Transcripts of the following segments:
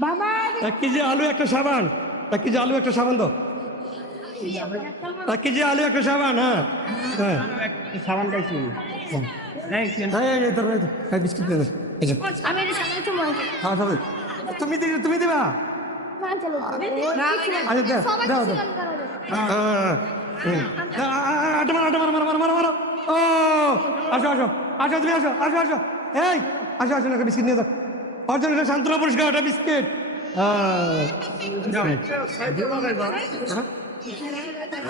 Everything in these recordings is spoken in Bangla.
বাবা এক কেজি আলু একটা সাবান এক কেজি আলু একটা সাবান দাও এক কেজি আলু একটা সাবান হ্যাঁ হ্যাঁ সাবান খাইছি হ্যাঁ তুমি দিবে তুমি দিবা আচ্ছা। হ্যাঁ, মারো মারো মারো মারো মারো ও আসো আসো আসো, তুমি আসো আসো আসো। এই, আসো আসো একটা বিস্কিট নিয়ে দাও অর্জন এটা শান্তনা পুরস্কার একটা বিস্কিট।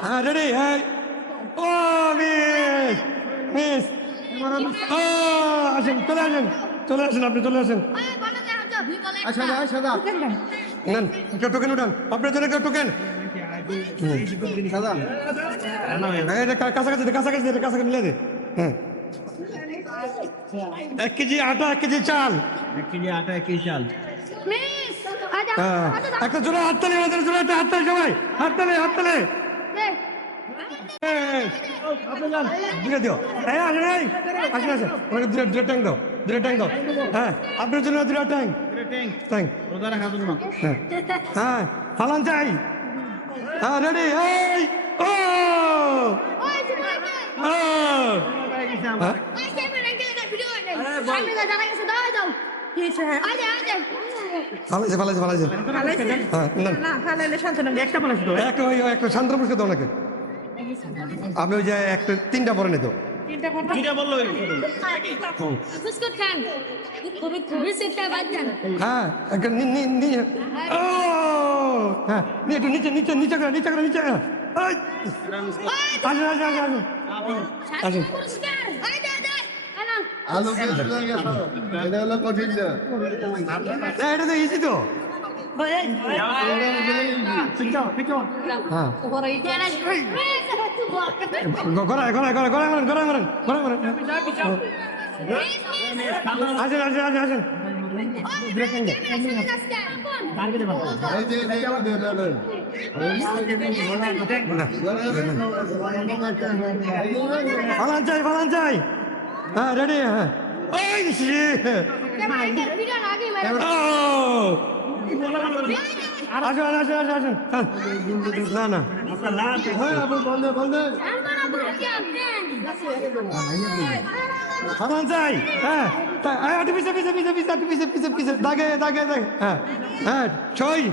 হ্যাঁ রেডি হ্যাঁ ও মিস মিস আসেন, চলে আসেন চলে আসেন আপনি, চলে আসেন। ভি বলে আচ্ছা আচ্ছা। নেন কেউ টোকেন উঠান। আপনার জন্য কেউ টোকেন কাছাকাছি কাছাকাছি কাছাকাছি মিলে দে। হ্যাঁ। এক কেজি আটা এক কেজি চাল। এক কেজি আটা এক কেজি চাল। মিস, হ্যাঁ। একটা জোরে হাততালি আমাদের জোরে একটা হাততালি সবাই। হাততালি হাততালি দে। এই, দূরে দিও। এই আসেন এই। আসেন আসেন। ওনাকে দূরে দূরে ট্যাঙ্ক দাও দূরে ট্যাঙ্ক দাও। হ্যাঁ আপনার জন্য ট্যাঙ্ক ট্যাঙ্ক হ্যাঁ। হ্যাঁ ফালান চাই। হ্যাঁ রেডি এই। ও! ফালাইছে ফালাইছে ফালাইছে। হ্যাঁ একটা পুরস্কার দাও নাকি আমি ওই যে একটা তিনটা পরে নিত। হ্যাঁ একটা ও হ্যাঁ একটু নিচে নিচে নিচে করে নিচে করে নিচে আসুন আসুন আসুন আসুন আসুন। পুরস্কার। ওই, দে, দে। এই নাও। আলু গেছে এটা হলো কঠিন না এটা তো ইজি তো। আসেন আসেন আসেন আসেন। ফালান চাই ফালান চাই। হ্যাঁ রেডি হ্যাঁ ওই শ্রী আসুন আসুন আসুন আসুন। না না। ফালান চাই হ্যাঁ এই, পিছে পিছে পিছে পিছে পিছে পিছে পিছে দাগে দাগে দাগে হ্যাঁ হ্যাঁ ছয়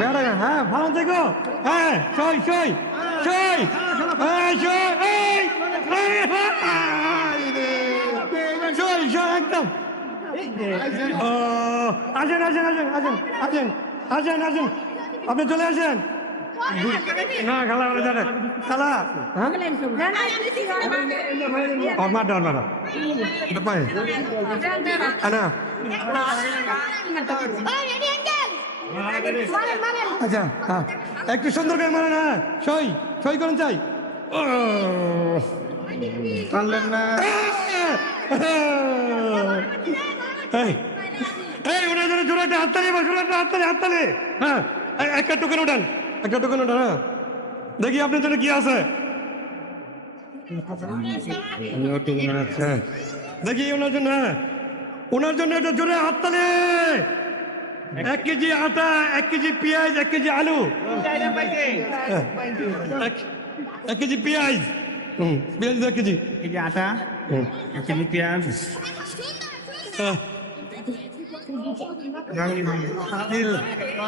বেড়া হ্যাঁ ফালান চাই গো হ্যাঁ এই একদম ও আসেন আসেন আসেন আসেন আসেন আসেন আসেন। আপনি চলে আসেন। না খেলা করে যাবে। খেলা। হ্যাঁ? দাও আচ্ছা হ্যাঁ। একটু সুন্দর করে মারেন হ্যাঁ। সই সই করেন চাই। পারলেন না। এই ওনার জন্য জোরে একটা হাততালি বা জোরে একটা হাততালি হাততালি। হ্যাঁ একটা টোকেন উঠান একটা টোকেন উঠান হ্যাঁ। দেখি আপনার জন্য কি আছে। দেখি ওনার জন্য হ্যাঁ। ওনার জন্য একটা জোরে হাততালি। এক কেজি আটা এক কেজি পেঁয়াজ এক কেজি আলু। এক- কেজি পেঁয়াজ। হুম পেঁয়াজ এক কেজি। কেজি আটা এক কেজি পেঁয়াজ। হ্যাঁ।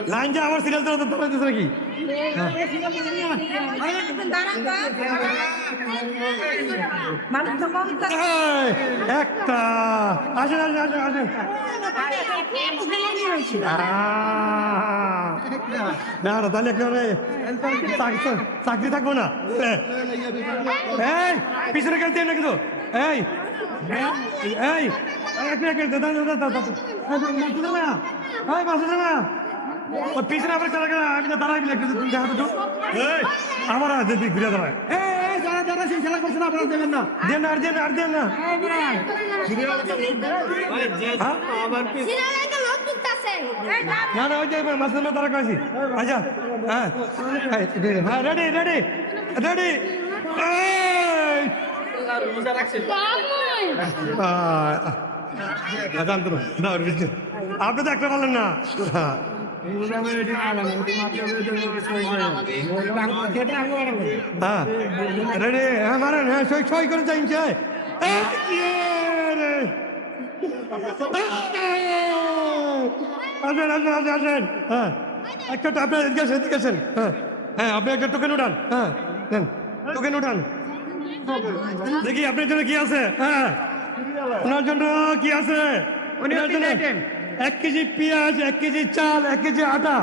লাইন যে আমার সিরিয়াল তো তোলা দিচ্ছে নাকি? একটা। আসেন আসেন আসেন আসেন। না তাহলে চাকরি- থাকব না। পিছনে খেলতে না কিন্তু এই এই এক মিনিট দাদা দাদা দাদা মাসে যাবে না এই মাসে যাবে না ওই পিছনে আবার চলে গেলে, আমি তো দাঁড়াই কিন্তু তুমি দেখা তো। এই, আমার হাতে তুই ঘুরে দাঁড়ায়। এই দাঁড়া দাঁড়া করেছেন খেলা করছেন আপনারা দেবেন না। দেন আর দেন আর দেন না। হ্যাঁ? সিনারাকে লোক ঢুকতাছে না না, ওই যে মাসুদ তারা কাছি আচ্ছা হ্যাঁ। হ্যাঁ রেডি রেডি রেডি। আপনি তো একটা বলেন না। হ্যাঁ। মারেন হ্যাঁ সই সই করে হ্যাঁ। একটা হ্যাঁ। হ্যাঁ আপনি একটা টোকেন উঠান। হ্যাঁ টোকেন উঠান। দেখি আপনার জন্য কি আছে? হ্যাঁ। ওনার জন্য কি আছে? ওনার জন্য এক কেজি পেঁয়াজ এক কেজি চাল এক কেজি আটা।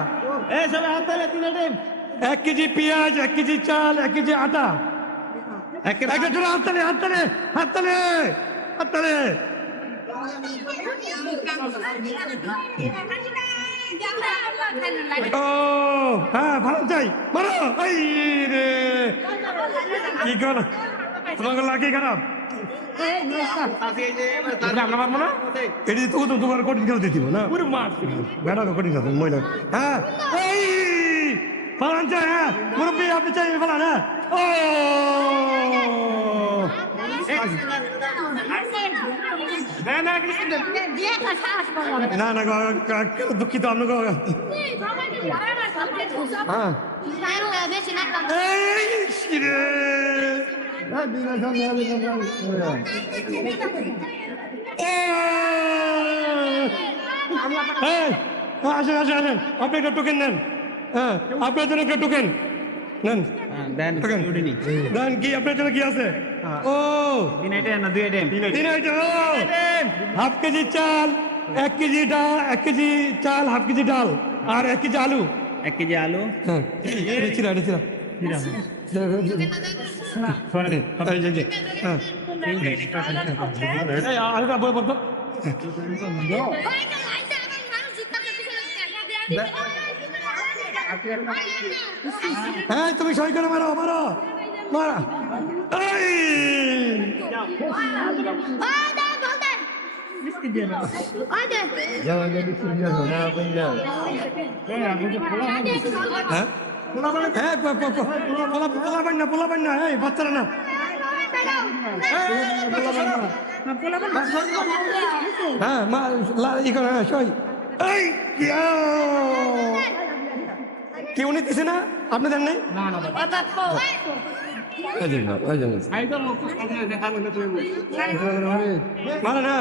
এক কেজি পেঁয়াজ এক কেজি চাল এক কেজি আটা। একটা জোরে হাততালে হাততালে হাততালে হাততালে ও হ্যাঁ ভালো চাই বলো এই রে। কি কর তোমাকে লাগে খারাপ? তোমার কঠিন খেলতে দিব না? পুরো মার বেড়া কঠিন খেলতে মহিলা। হ্যাঁ এই ফালান চাই হ্যাঁ মুরব্বী আপনি চাই ফালান হ্যাঁ। ও না না দুঃখিত আপনাকে হ্যাঁ না হ্যাঁ। এই, হ্যাঁ, আসেন আসেন আসেন। আপনি একটা টোকেন নেন। হ্যাঁ আপনার জন্য একটা টোকেন নেন। দেন কি আপনার জন্য কি আছে? ও তিন আইটেম না দুই আইটেম তিন আইটেম হাফ কেজি চাল এক কেজি ডাল এক কেজি চাল হাফ কেজি ডাল আর এক কেজি আলু। এক কেজি আলু। হ্যাঁ এটা ছিলা এটা হ্যাঁ। আলুটা বলতো হ্যাঁ তুমি সই করে মারো মারো। মারা। বাচ্চারা না। হ্যাঁ মা ই করে হ্যাঁ সই। এই। কি উনি দিছে না? আপনি দেন নাই মানে না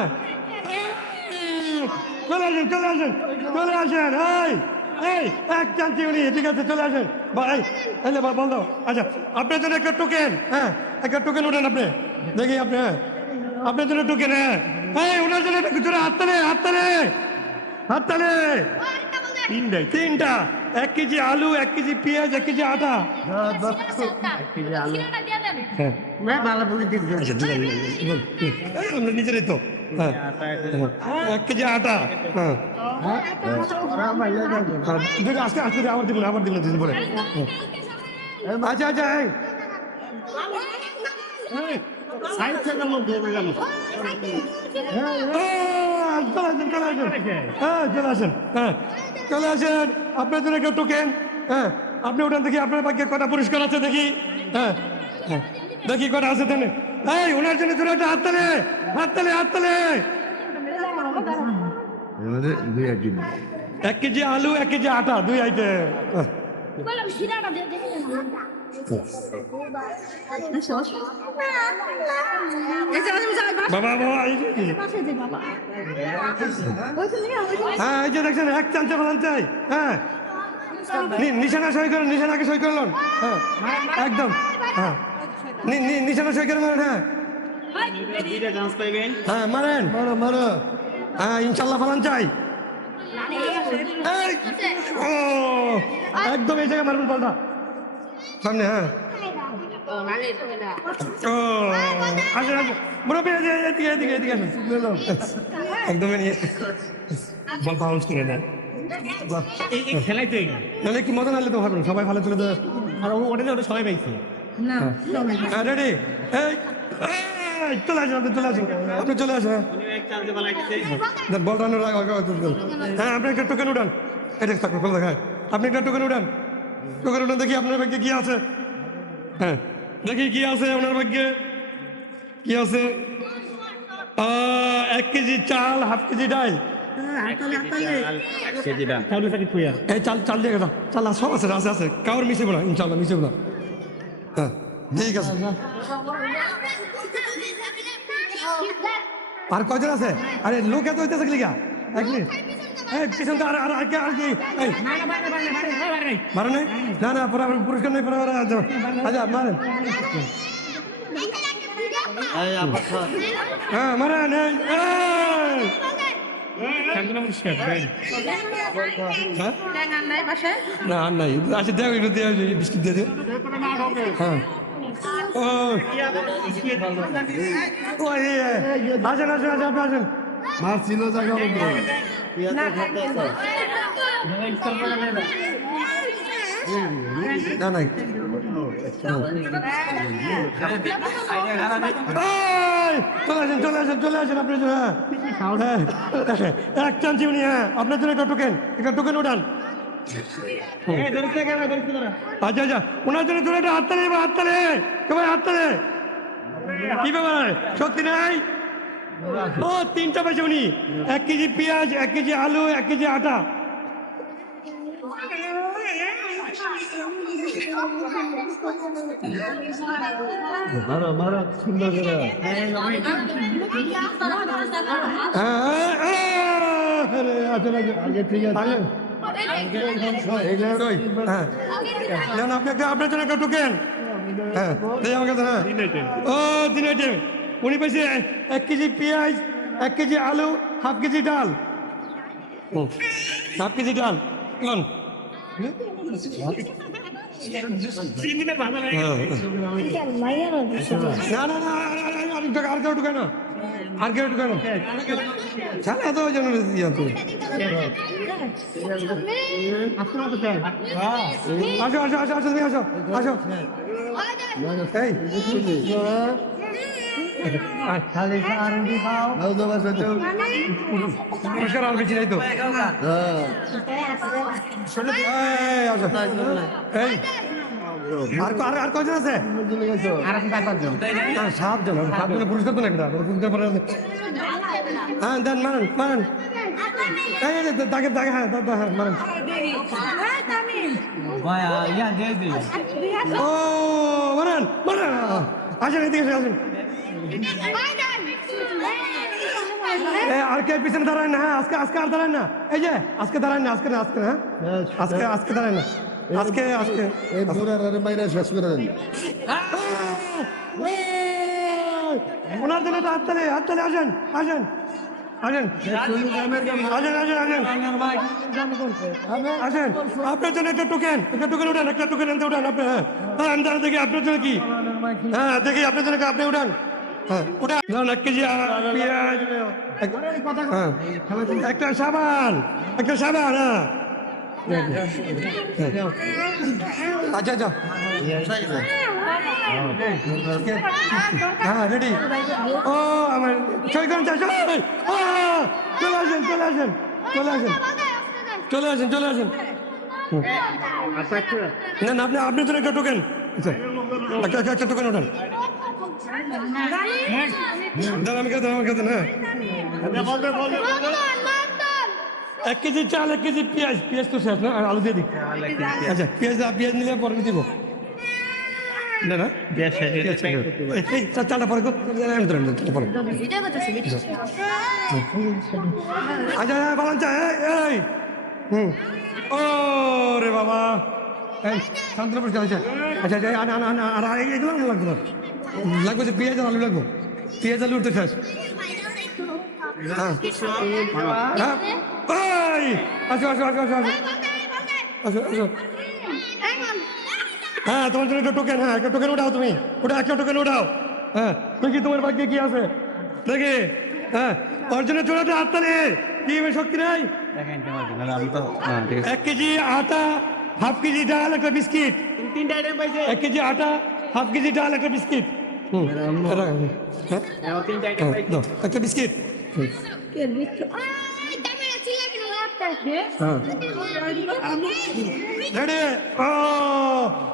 চলে আসেন চলে আসেন চলে আসেন এক চান্সি আপনার জন্য একটা টোকেন হ্যাঁ একটা টোকেন উঠেন আপনি। দেখি আপনি হ্যাঁ আপনার জন্য টোকেন হ্যাঁ এই ওনার জন্য জোরে হাততালে হাততালে হাততালে। তিনটাই, তিনটা। এক কেজি আলু এক কেজি পেঁয়াজ এক কেজি আটা হ্যাঁ। আচ্ছা আমরা নিজেরই তো। হ্যাঁ। হ্যাঁ, এক কেজি আটা হ্যাঁ। হ্যাঁ, আস্তে আস্তে আবার দিব আবার দিব না দুদিন পরে। আচ্ছা আচ্ছা সাইড থেকে ও, চলে আসেন চলে আসেন। হ্যাঁ চলে আসেন হ্যাঁ। চলে আসেন আপনার জন্য একটা টোকেন হ্যাঁ। আপনি ওটা দেখি আপনার ভাগ্যে কটা পুরস্কার আছে দেখি হ্যাঁ। হ্যাঁ দেখি কটা আছে তাহলে এই ওনার জন্য জন্য একটা হাততালে হাততালে হাততালে দুই একদিন। এক কেজি আলু এক কেজি আটা দুই আইটেম। হ্যাঁ এই যে দেখছেন এক চাই। হ্যাঁ। নিশানা সই করেন নিশানাকে সই করলেন হ্যাঁ একদম। হ্যাঁ। নিশানা সই করে মারেন হ্যাঁ। হ্যাঁ মারেন। মারো, মারো। হ্যাঁ ইনশাল্লাহ ফেলান চাই। একদম এই জায়গায় মারবেন বলটা সামনে হ্যাঁ। ও আসেন আসেন। মুরব্বী এদিকে এদিকে এদিকে এদিকে আসেন। একদম নিয়ে বল পাউন্স করে দেন এই এই খেলাই তো নাহলে কি মজা নাহলে তো সবাই ভালো চলে আর ও- ওটা ওটা সবাই পাইছে। না হ্যাঁ রেডি এই এই, চলে আপনি চলে আসুন। আপনি চলে আসুন হ্যাঁ। হ্যাঁ আপনি একটা টোকেন উঠান। এটা খোলা দেখায় আপনি একটা টোকেন উঠান। উঠান দেখি আপনার ভাগ্যে কি আছে। হ্যাঁ দেখি কি আছে আপনার ভাগ্যে। কি আছে? এক কেজি চাল, হাফ কেজি ডাল। আর কয়জন আছে? আরে লোক এত হইতেছে লিগা? এক মিনিট। এই পিছন তো আর আর আর কি আর কি? এই। মারে নাই না না পরে পুরস্কার নেই পরে আচ্ছা আচ্ছা মারেন। হ্যাঁ মারেন এই এই। হ্যাঁ? না আর নাই। আচ্ছা দেও একটু দেও এই বিস্কিট দিয়ে দিও হ্যাঁ। ও। আসেন আসেন আসেন আপনি আসেন। ছিল জায়গা না, না। না চলে আসেন চলে আসেন চলে আসেন আপনার জন্য হ্যাঁ। হ্যাঁ, এক চান চিমনি হ্যাঁ আপনার জন্য একটা টোকেন একটা টোকেন উঠান। এই ধরতে কেন ধরতে তোরা আচ্ছা আচ্ছা ওনার জন্য তোর একটা হাততালি এবার হাততালি কেমন হাততালি। কি ব্যাপার? সত্যি নাই? ও তিনটা পেয়েছে উনি এক কেজি পেঁয়াজ এক কেজি আলু এক কেজি আটা মারো মারো সুন্দর করে হ্যাঁ হ্যাঁ, হ্যাঁ? হ্যাঁ আপনি আপনার জন্য একটা টোকেন হ্যাঁ হ্যাঁ ও আইটেম উনি পেয়েছে এক কেজি পেঁয়াজ, এক কেজি আলু, হাফ কেজি ডাল। হাফ কেজি ডাল। আসো আসো আসো আসো আসো আসো। এই। পুরস্কার আর বেশি নাই তো হ্যাঁ এই, আর আর আর কজন আছে আর আপনি পাঁচ জন না, সাতজন সাতজনের পুরস্কার তো না একটা পুরস্কার পরে হ্যাঁ দেন মারেন মারেন। এই দাগে দাগে হ্যাঁ দাদা হ্যাঁ মারেন। ও মারেন মারেন। আসেন এদিকে এসে আসেন। এই, আর কে পিছনে দাঁড়ায় না হ্যাঁ আজকে আজকে আর দাঁড়ায় না এই যে আজকে দাঁড়ায় না আজকে না আজকে না হ্যাঁ? আজকে আজকে দাঁড়ায় না আজকে আজকে এই বুড়ার আরে মাইরা শেষ করে দেন ওনার জন্য একটা হাততালি হাততালি আসেন আসেন আসেন আসেন আসেন আসেন আসেন আপনার জন্য একটা টোকেন একটা টোকেন উঠান একটা টোকেন আনতে উঠান আপনি হ্যাঁ হ্যাঁ আমি দাঁড়া দেখি আপনার জন্য কি হ্যাঁ দেখি আপনার জন্য কি আপনি উঠান হ্যাঁ। উঠান ধরুন এক কেজি আ, পেঁয়াজ। এক- হ্যাঁ। একটা সাবান। একটা সাবান হ্যাঁ। আচ্ছা আচ্ছা। হ্যাঁ রেডি ও আমার ছয় ঘণ্টা চলে আসেন চলে আসেন চলে আসেন। চলে আসেন চলে আসেন। না না আপনি আপনার জন্য একটা টোকেন আচ্ছা। একটা টোকেন ওঠান। দাঁড়া আমি কাছে আমার কাছে না এক কেজি চাল এক কেজি পেঁয়াজ পেঁয়াজ তো শেষ না আর আলু দিয়ে দিই আচ্ছা পেঁয়াজ পেঁয়াজ নিলে পরে দিব না না পেঁয়াজ চালটা পরে পরে। আচ্ছা হ্যাঁ বালান চা এই, হুম ও রে বাবা এই হয়েছে আচ্ছা আচ্ছা আনা আর এগুলো লাগবে না লাগবে যে পেঁয়াজ আলু লাগবো? পেঁয়াজ আলু উঠতে শেষ হ্যাঁ। আসো আসো আসো আসো আসো। আসো হ্যাঁ তোমার জন্য একটা টোকেন হ্যাঁ একটা টোকেন উঠাও তুমি। ওটা একটা টোকেন উঠাও। হ্যাঁ দেখি তোমার ভাগ্যে কি আছে। দেখি। হ্যাঁ ওর জন্য চোরাটা হাততালি কি শক্তি নাই? হ্যাঁ এক কেজি আটা হাফ কেজি ডাল একটা বিস্কিট। তিনটা আইটেম পাইছে। এক কেজি আটা হাফ কেজি ডাল একটা বিস্কিট। মানে হ্যাঁ? হ্যাঁ, একটা বিস্কিট। হ্যাঁ।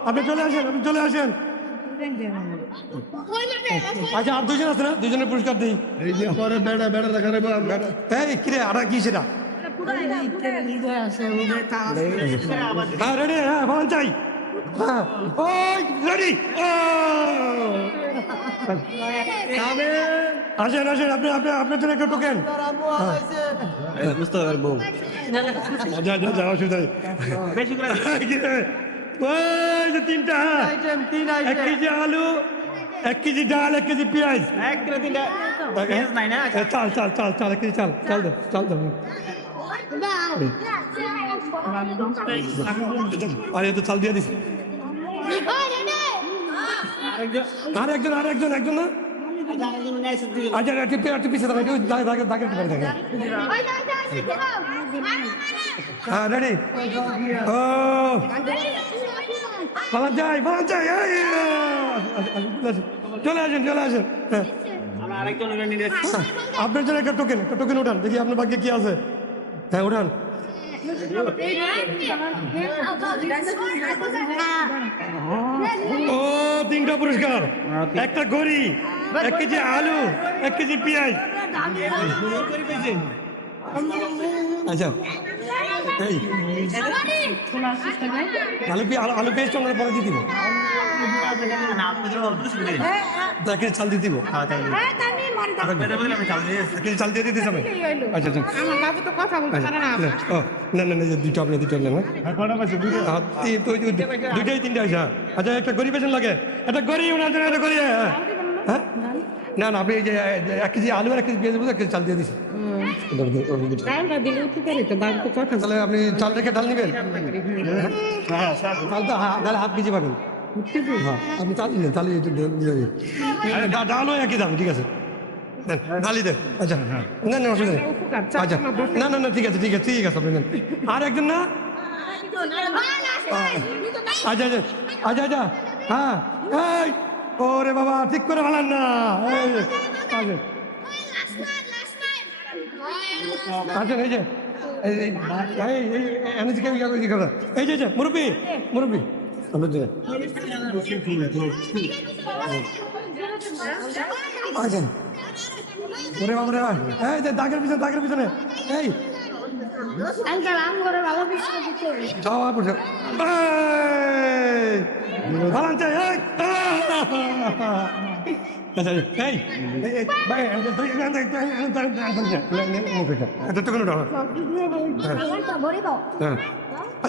আপনি চলে আসেন আপনি চলে আসেন। আচ্ছা আর দুজন আছে না? দুজনের পুরস্কার দিই। এই যে পরে বেড়া বেড়া দেখা রে এই কিরে আর কি সেটা? হ্যাঁ রেডি হ্যাঁ ভালো চাই। রেডি আসেন আসেন আপনি আপনি আপনার জন্য একটা টোকেন বুঝতে পারব যা যা যা অসুবিধা বেশি করে ওই তিনটা তিন এক কেজি আলু এক কেজি ডাল এক কেজি পেঁয়াজ এক কিলো তিনটা চাল চাল চাল চাল এক কেজি চাল চাল দে চাল দে আরে তো চাল দিয়ে দিস আর একজন আর একজন একজন না? আচ্ছা দাগে দাগে দাগে করে হ্যাঁ রেডি ও। পালা যাই পালা যাই এই, এই, এই, চলে আসেন চলে আসেন। হ্যাঁ। যাচ্ছি। আপনার জন্য একটা টোকেন একটা টোকেন উঠান দেখি আপনার ভাগ্যে কি আছে। হ্যাঁ উঠান ও তিনটা পুরস্কার একটা গড়ি এক কেজি আলু এক কেজি পেঁয়াজ আচ্ছা এই আলু আলু- পেয়েছি আমরা পরে দিয়ে দিব না, আপনি তো অল্প কিছু দিলেন। এক কেজি চাল দিয়ে দিব খাওয়া আচ্ছা, আচ্ছা, আচ্ছা। দুটো আপনি দুটো নেন দুটাই তিনটা আছে হ্যাঁ। আচ্ছা একটা গরিব পেশেন্ট লাগে। একটা গরিব না একটা গরিব হ্যাঁ।, হ্যাঁ। না। না আপনি যে এক কেজি আলু আর কেজি পেঁয়াজ বুঝে কেজি চাল দিয়ে দিছি। তাহলে আপনি চাল রেখে ডাল নেবেন? চাল তো তাহলে হাফ কেজি পাবেন। হ্যাঁ আপনি চাল নিলেন ডাল হয় একই দাম ঠিক আছে। দেন, ডালই দেন। আচ্ছা না না অসুবিধা নেই। আচ্ছা না না না ঠিক আছে ঠিক আছে ঠিক আছে আপনি নেন আর একজন না? আচ্ছা আচ্ছা আচ্ছা আচ্ছা হ্যাঁ এই ওরে বাবা ঠিক করে ভালান না। এই আচ্ছা। এই যে এই যে মুরব্বি মুরব্বি। আচ্ছা। ওরে বাবা রে এই যে দাগের পিছনে দাগের পিছনে এই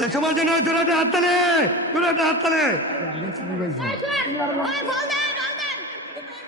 সমাজ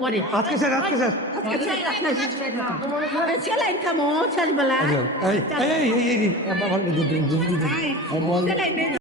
পরে আজকে স্যার আজকে স্যার ছেলে